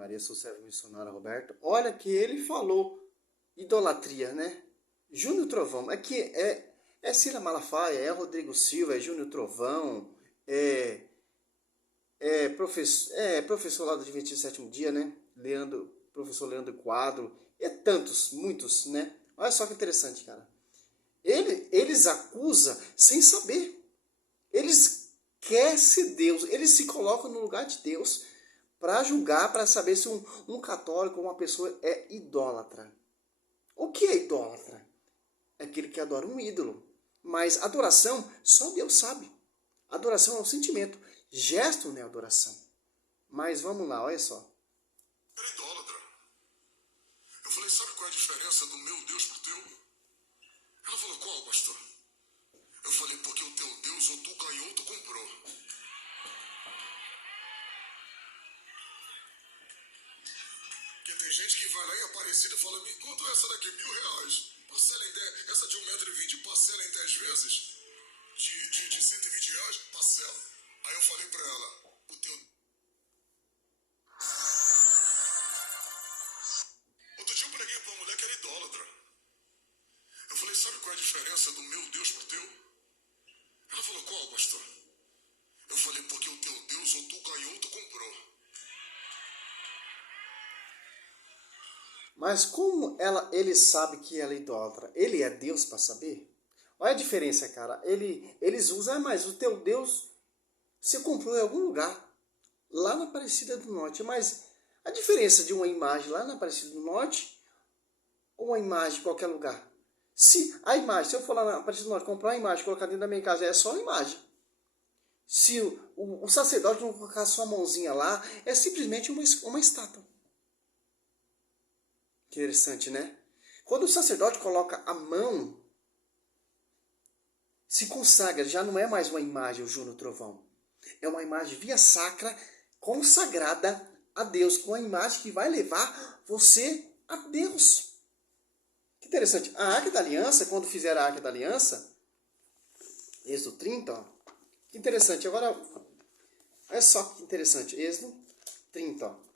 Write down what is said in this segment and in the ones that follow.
Maria, sou servo missionário Roberto. Olha que ele falou idolatria, né? Júnior Trovão, é Cila Malafaia, é Rodrigo Silva, é Júnior Trovão, professor lá do Adventista Sétimo Dia, né? Professor Leandro Quadro, e tantos, muitos, né? Olha só que interessante, cara. Eles acusam sem saber. Eles querem ser Deus, eles se colocam no lugar de Deus para julgar, para saber se um católico ou uma pessoa é idólatra. O que é idólatra? É aquele que adora um ídolo. Mas adoração, só Deus sabe. Adoração é um sentimento. Gesto não é adoração. Mas vamos lá, olha só. Era idólatra. Eu falei, sabe qual é a diferença do meu Deus pro teu? Ela falou, qual, pastor? Eu falei, porque o teu Deus ou tu ganhou ou tu comprou. Porque tem gente que vai lá em Aparecida e fala, quanto é essa daqui? R$1.000. Parcela em 10, essa de 1,20 m, parcela em 10 vezes? De R$120, parcela. Aí eu falei pra ela, o teu... Outro dia eu preguei pra uma mulher que era idólatra. Eu falei, sabe qual é a diferença do meu Deus pro teu? Ela falou, qual, pastor? Eu falei, porque o teu Deus ou tu ganhou ou tu comprou. Mas como ele sabe que ela é idólatra? Ele é Deus para saber? Olha a diferença, cara. Eles usam, mas o teu Deus você comprou em algum lugar, lá na Aparecida do Norte. Mas a diferença de uma imagem lá na Aparecida do Norte ou uma imagem em qualquer lugar? Se eu for lá na Aparecida do Norte comprar uma imagem e colocar dentro da minha casa, é só uma imagem. Se o sacerdote não colocar sua mãozinha lá, é simplesmente uma estátua. Interessante, né? Quando o sacerdote coloca a mão, se consagra, já não é mais uma imagem, o Júnior Trovão. É uma imagem via sacra, consagrada a Deus, com a imagem que vai levar você a Deus. Que interessante. A Arca da Aliança, quando fizeram a Arca da Aliança, Êxodo 30, ó, que interessante. Agora, olha só que interessante. Êxodo 30, ó.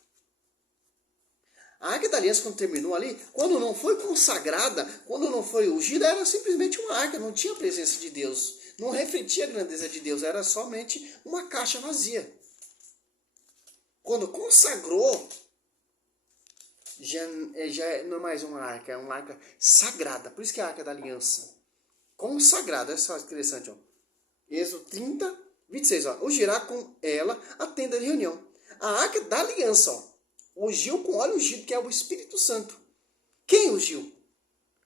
A Arca da Aliança, quando terminou ali, quando não foi consagrada, quando não foi ungida, era simplesmente uma arca, não tinha a presença de Deus. Não refletia a grandeza de Deus, era somente uma caixa vazia. Quando consagrou, já não é mais uma arca, é uma arca sagrada. Por isso que é a Arca da Aliança. Consagrada, olha só que interessante. Ó. Êxodo 30, 26. Ó. Ungirá com ela a tenda de reunião. A Arca da Aliança, ó. Ungiu com óleo ungido, que é o Espírito Santo. Quem ungiu?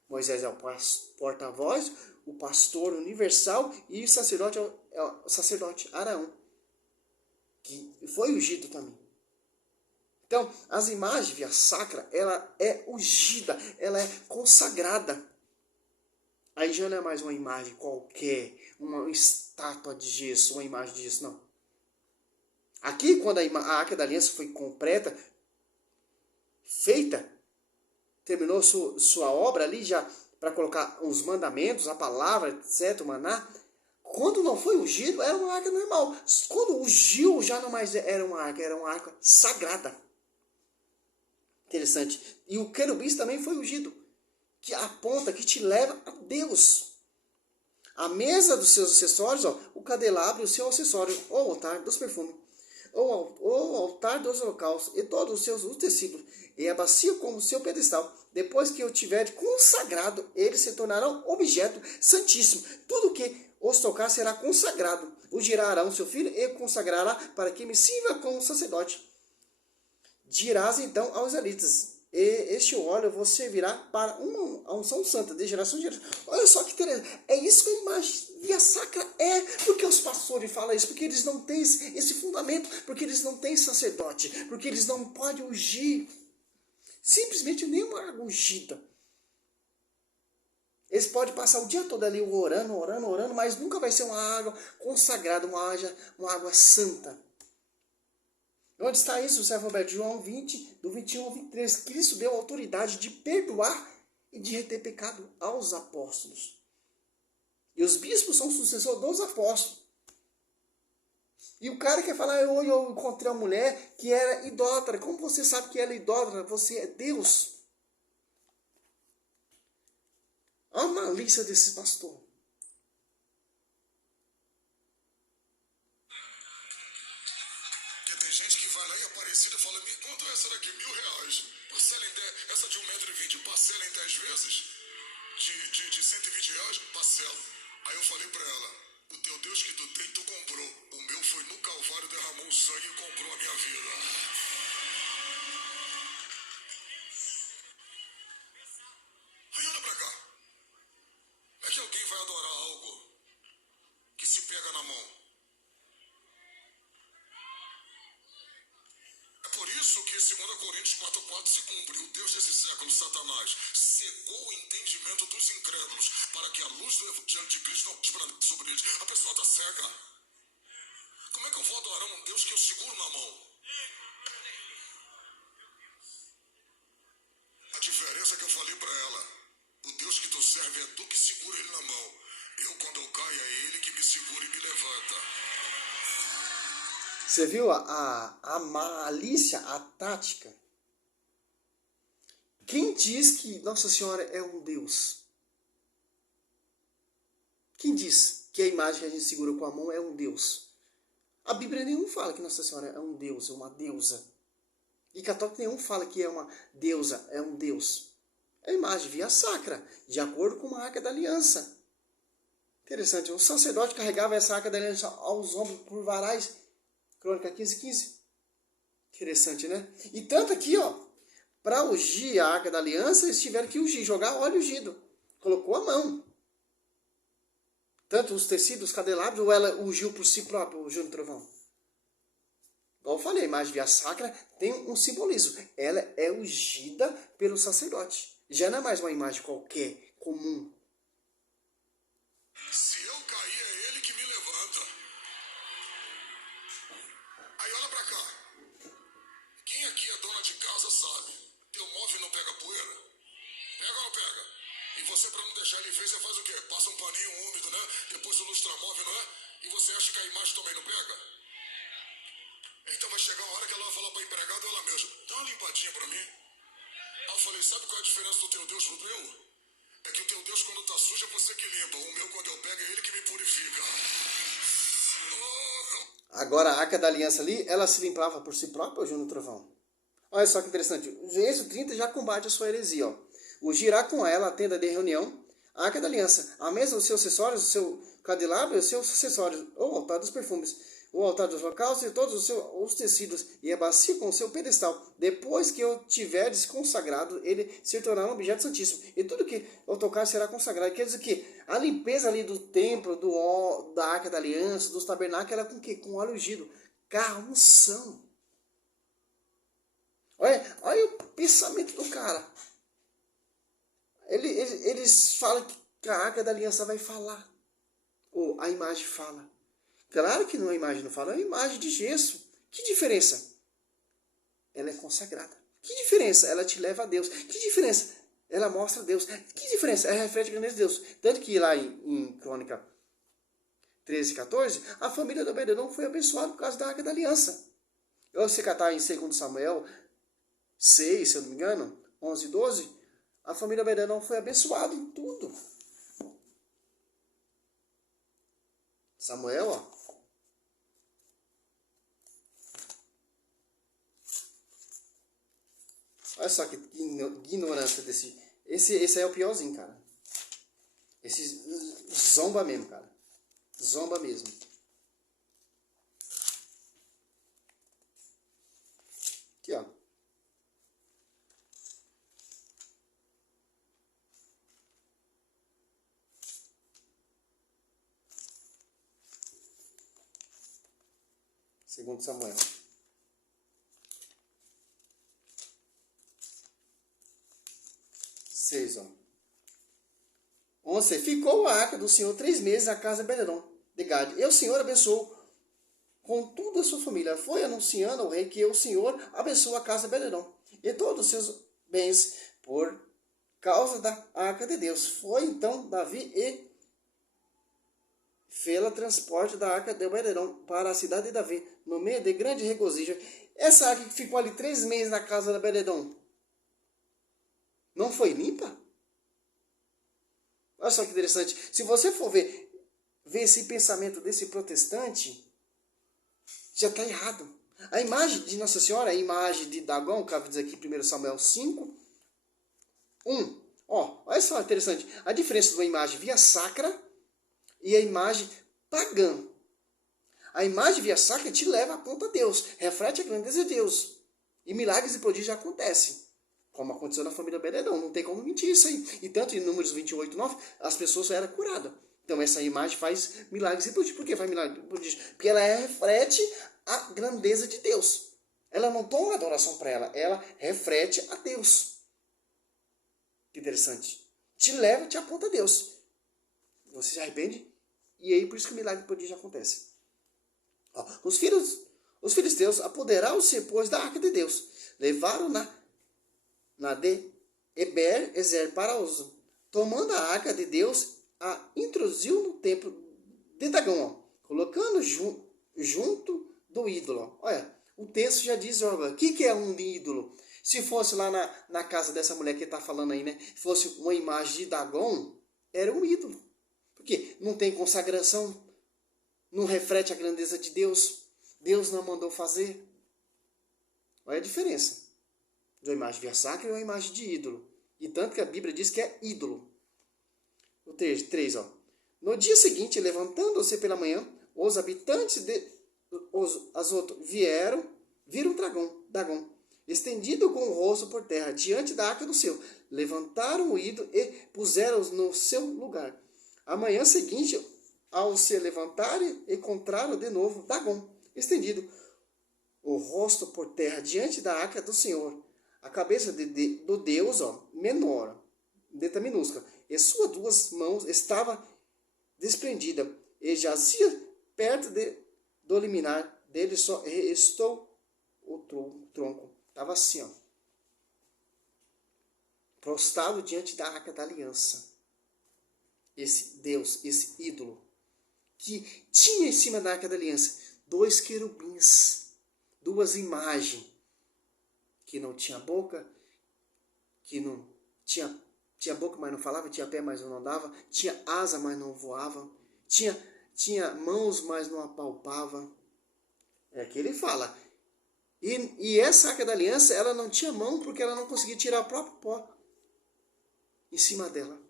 Moisés é o porta-voz, o pastor universal, e o sacerdote é o sacerdote Arão, que foi ungido também. Então, as imagens via sacra, ela é ungida, ela é consagrada. Aí já não é mais uma imagem qualquer, uma estátua de gesso, uma imagem de gesso, não. Aqui, quando a Arca da Aliança foi completa, feita, terminou sua obra ali já para colocar os mandamentos, a palavra, etc, o maná. Quando não foi ungido, era uma arca normal. Quando ungiu, já não mais era uma arca sagrada. Interessante. E o querubim também foi ungido, que aponta, que te leva a Deus. A mesa dos seus acessórios, ó, o candelabro, o seu acessório, o altar dos perfumes, o altar dos holocaustos e todos os seus utensílios, e a bacia como seu pedestal. Depois que eu tiver consagrado, eles se tornarão objeto santíssimo. Tudo que os tocar será consagrado. O girá Arão, seu filho, e consagrará para que me sirva como sacerdote. Dirás então aos israelitas: e este óleo vos servirá para uma unção santa de geração em geração. Olha só que interessante. É isso que a imagem via sacra é. Porque os pastores falam isso? Porque eles não têm esse fundamento. Porque eles não têm sacerdote. Porque eles não podem ungir simplesmente nenhuma água ungida. Eles podem passar o dia todo ali orando, mas nunca vai ser uma água consagrada, uma água santa. Onde está isso, servo Roberto? João 20, do 21 ao 23. Cristo deu autoridade de perdoar e de reter pecado aos apóstolos. E os bispos são sucessores dos apóstolos. E o cara quer falar, eu encontrei uma mulher que era idólatra. Como você sabe que ela é idólatra? Você é Deus. Olha a malícia desse pastor. Porque tem gente que vai lá em Aparecida e fala, me conta essa daqui, R$ 1.000. Parcela em 10, essa de 1,20 m, parcela em 10 vezes? De R$ 120, parcela. Aí eu falei pra ela, o teu Deus que tu tem, tu comprou. O meu foi no Calvário, derramou o sangue e comprou a minha vida. Aí olha pra cá. Como é que alguém vai adorar algo que se pega na mão? É por isso que 2 Coríntios 4,4 se cumpre. O Deus desse século, Satanás, cegou o entendimento dos incrédulos para que a luz do Evangelho de Cristo não resplandeça sobre eles. A pessoa está cega. Como é que eu vou adorar um Deus que eu seguro na mão? A diferença é que eu falei para ela, o Deus que tu serve é tu que segura ele na mão. Eu, quando eu caio, é ele que me segura e me levanta. Você viu a malícia, a tática? Quem diz que Nossa Senhora é um Deus? Quem diz que a imagem que a gente segura com a mão é um Deus? A Bíblia nenhum fala que Nossa Senhora é um Deus, é uma deusa. E católico nenhum fala que é uma deusa, é um Deus. É a imagem via sacra, de acordo com a Arca da Aliança. Interessante, o sacerdote carregava essa Arca da Aliança aos ombros por varais. Crônica 15:15. Interessante, né? E tanto aqui, ó, para ungir a Arca da Aliança, eles tiveram que ungir, jogar óleo ungido. Colocou a mão. Tanto os tecidos, os candelabros, ou ela ungiu por si própria, ungiu no trovão? Igual eu falei, a imagem via sacra tem um simbolismo. Ela é ungida pelo sacerdote. Já não é mais uma imagem qualquer, comum. Se eu cair, é ele que me levanta. Aí olha pra cá. Quem aqui é dona de casa sabe. Teu móvel não pega poeira? Pega ou não pega? E você, pra não deixar ele ver, você faz o quê? Passa um paninho úmido, né? Depois o lustramóvel, não é? E você acha que a imagem também não pega? Então vai chegar uma hora que ela vai falar pra empregada ela mesma, dá uma limpadinha pra mim. Aí eu falei, sabe qual é a diferença do teu Deus pro meu? É que o teu Deus, quando tá sujo, é você que limpa. O meu, quando eu pego, é ele que me purifica. Agora a Arca da Aliança ali, ela se limpava por si própria ou junto no trovão? Olha só que interessante. O Êxodo 30 já combate a sua heresia. Ó. O girar com ela a tenda de reunião, a Arca da Aliança, a mesa dos seus acessórios, o seu candelabro e os seus acessórios, o altar dos perfumes, o altar dos holocaustos e todos os tecidos, e a bacia com o seu pedestal. Depois que eu tiveres consagrado, ele se tornará um objeto santíssimo. E tudo que eu tocar será consagrado. Quer dizer que a limpeza ali do templo, da Arca da Aliança, dos tabernáculos, era com o quê? Com óleo ungido. Unção. Olha o pensamento do cara. Eles falam que a Arca da Aliança vai falar. Ou a imagem fala. Claro que a imagem não fala, é uma imagem de gesso. Que diferença? Ela é consagrada. Que diferença? Ela te leva a Deus. Que diferença? Ela mostra Deus. Que diferença? Ela reflete a grandeza de Deus. Tanto que lá em Crônica 13:14, a família do Obed-edom foi abençoada por causa da Arca da Aliança. Você catar em 2 Samuel 6, se eu não me engano, 11:12, a família Obed-edom foi abençoada em tudo. Samuel, ó. Olha só que ignorância desse. Esse aí é o piorzinho, cara. Esse zomba mesmo, cara. Zomba mesmo. Aqui, ó. Segundo Samuel. 6, ó. 11. Ficou a arca do Senhor 3 meses na casa de Obed-edom de Gade. E o Senhor abençoou com toda a sua família. Foi anunciando ao rei que o Senhor abençoou a casa de Obed-edom e todos os seus bens por causa da arca de Deus. Foi então Davi e fê-la transporte da arca de Obed-edom para a cidade de Davi, no meio de grande regozijo. Essa arca que ficou ali 3 meses na casa de Obed-edom, não foi limpa? Olha só que interessante. Se você for ver esse pensamento desse protestante, já está errado. A imagem de Nossa Senhora, a imagem de Dagom, que diz aqui 1 Samuel 5, 1. Olha só interessante. A diferença de uma imagem via sacra e a imagem pagã. A imagem via sacra te leva a ponta a Deus, reflete a grandeza de Deus. E milagres e prodígios acontecem. Como aconteceu na família Obed-edom. Não tem como mentir isso aí. E tanto em Números 28, 9, as pessoas eram curadas. Então essa imagem faz milagres e prodígios. Por que faz milagres e prodígios? Porque ela reflete a grandeza de Deus. Ela não toma adoração para ela reflete a Deus. Que interessante. Te leva, te aponta a Deus. Você se arrepende? E aí por isso que o milagre e prodígio acontece. Os filisteus apoderaram-se, pois, da arca de Deus. Levaram-na de Eber-ezer para Uzo. Tomando a arca de Deus, a introduziu no templo de Dagom, colocando junto do ídolo. Olha, o texto já diz, o que é um ídolo? Se fosse lá na casa dessa mulher que está falando aí, né? Fosse uma imagem de Dagom, era um ídolo. Porque não tem consagração, não reflete a grandeza de Deus. Deus não mandou fazer. Olha a diferença de uma imagem via sacra e uma imagem de ídolo. E tanto que a Bíblia diz que é ídolo. O 3, ó. No dia seguinte, levantando-se pela manhã, os habitantes de Azoto viram Dagom, estendido com o rosto por terra, diante da arca do Senhor. Levantaram o ídolo e puseram-os no seu lugar. A manhã seguinte, ao se levantarem, encontraram de novo Dagom, estendido o rosto por terra, diante da arca do Senhor. A cabeça do Deus, menor, letra minúscula, e suas 2 mãos estava desprendida, e jazia perto do limiar dele, só restou o tronco. Estava assim, prostrado diante da arca da aliança. Esse Deus, esse ídolo, que tinha em cima da arca da aliança 2 querubins, 2 imagens, que não tinha boca, que não tinha boca, mas não falava, tinha pé, mas não andava, tinha asa, mas não voava, tinha mãos, mas não apalpava. É que ele fala. E essa arca da aliança, ela não tinha mão, porque ela não conseguia tirar o próprio pó em cima dela.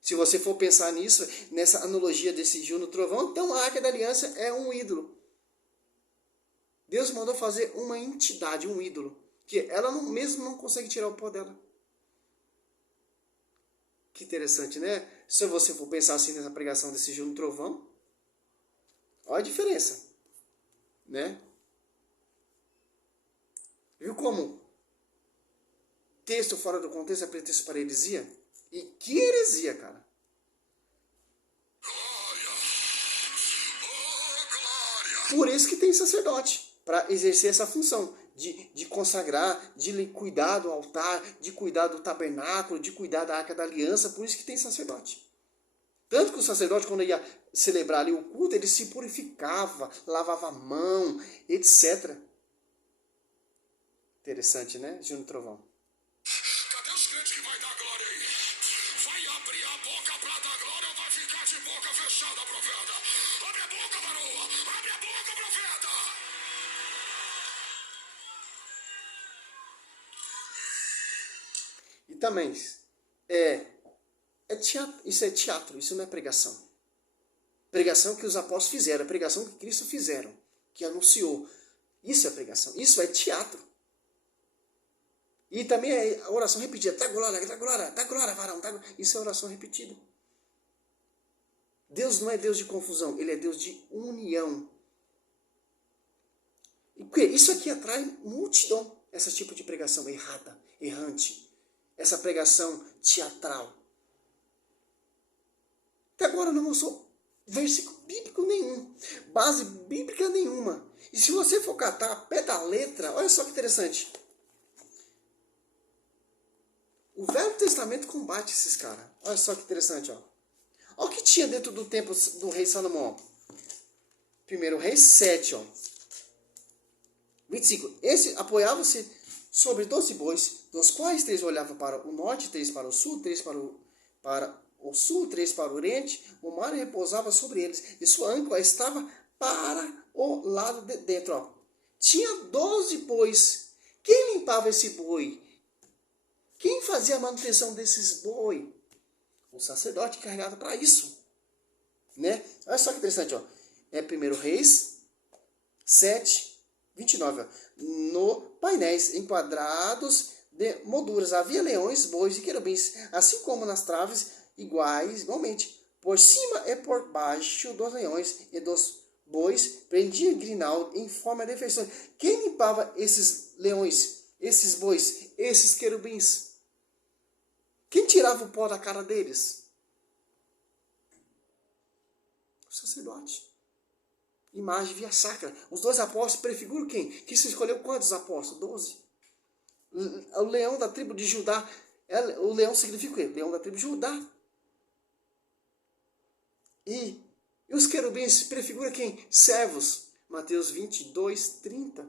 Se você for pensar nisso, nessa analogia desse Juno Trovão, então a arca da aliança é um ídolo. Deus mandou fazer uma entidade, um ídolo, que ela mesmo não consegue tirar o pó dela. Que interessante, né? Se você for pensar assim nessa pregação desse Juno Trovão, olha a diferença, né? Viu como texto fora do contexto é pretexto para heresia? E que heresia, cara! Por isso que tem sacerdote, para exercer essa função de consagrar, de cuidar do altar, de cuidar do tabernáculo, de cuidar da arca da aliança. Por isso que tem sacerdote. Tanto que o sacerdote, quando ia celebrar ali o culto, ele se purificava, lavava a mão, etc. Interessante, né, Juno Trovão? Cadê os crentes que vai dar glória aí? Vai abrir a boca pra dar glória ou vai ficar de boca fechada, profeta? Abre a boca, varoa! Abre a boca, profeta! E também, isso é teatro, isso não é pregação. Pregação que os apóstolos fizeram, pregação que Cristo fizeram, que anunciou. Isso é pregação, isso é teatro. E também é a oração repetida. Dá glória, varão. Isso é oração repetida. Deus não é Deus de confusão, Ele é Deus de união. E isso aqui atrai multidão, esse tipo de pregação errada, errante. Essa pregação teatral. Até agora não mostrou versículo bíblico nenhum, base bíblica nenhuma. E se você for catar a pé da letra, olha só que interessante. O Velho Testamento combate esses caras. Olha só que interessante, ó. Olha o que tinha dentro do templo do rei Salomão. 1 Reis 7, ó. 25. Esse apoiava-se sobre 12 bois, dos quais 3 olhavam para o norte, 3 para o sul, 3 para o sul, 3 para o oriente. O mar repousava sobre eles, e sua âncora estava para o lado de dentro. Ó. Tinha 12 bois. Quem limpava esse boi? Quem fazia a manutenção desses boi? O sacerdote carregado para isso. Né? Olha só que interessante. Ó. É 1 Reis 7, 29. Ó. No painéis enquadrados de molduras havia leões, bois e querubins, assim como nas traves igualmente. Por cima e por baixo dos leões e dos bois prendia grinaldo em forma de refeições. Quem limpava esses leões, esses bois, esses querubins? Quem tirava o pó da cara deles? O sacerdote. Imagem via sacra. Os 12 apóstolos prefiguram quem? Que se escolheu quantos apóstolos? 12. O leão da tribo de Judá. O leão significa o quê? Leão da tribo de Judá. E os querubins prefiguram quem? Servos. Mateus 22, 30.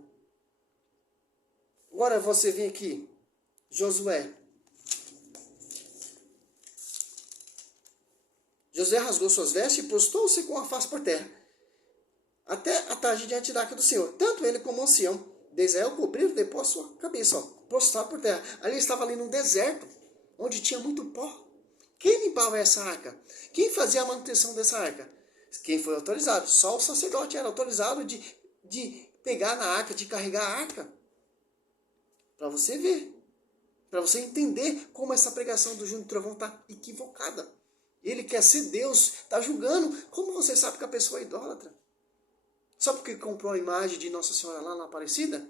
Agora você vem aqui. Josué. Josué rasgou suas vestes e prostou-se com a face por terra, até a tarde diante da arca do Senhor. Tanto ele como o ancião de Israel cobriram depois a sua cabeça, ó, prostrado por terra. Ali estava ali num deserto, onde tinha muito pó. Quem limpava essa arca? Quem fazia a manutenção dessa arca? Quem foi autorizado? Só o sacerdote era autorizado de pegar na arca, de carregar a arca. Para você ver. Para você entender como essa pregação do Júnior Trovão está equivocada. Ele quer ser Deus, está julgando. Como você sabe que a pessoa é idólatra? Só porque comprou a imagem de Nossa Senhora lá na Aparecida?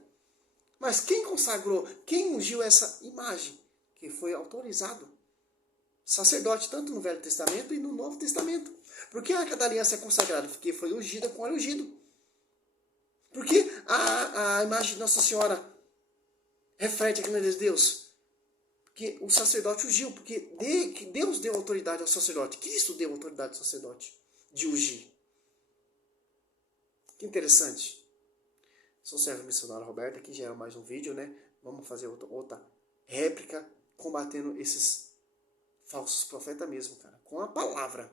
Mas quem consagrou, quem ungiu essa imagem? Que foi autorizado. Sacerdote, tanto no Velho Testamento e no Novo Testamento. Por que a Arca da Aliança é consagrada? Porque foi ungida com óleo ungido. Por que a imagem de Nossa Senhora reflete a grandeza de Deus? Porque o sacerdote ungiu, porque Deus deu autoridade ao sacerdote. Cristo deu autoridade ao sacerdote de ungir. Que interessante. Sou o servo missionário Roberto, aqui já era mais um vídeo, né? Vamos fazer outra réplica, combatendo esses falsos profetas mesmo, cara. Com a palavra.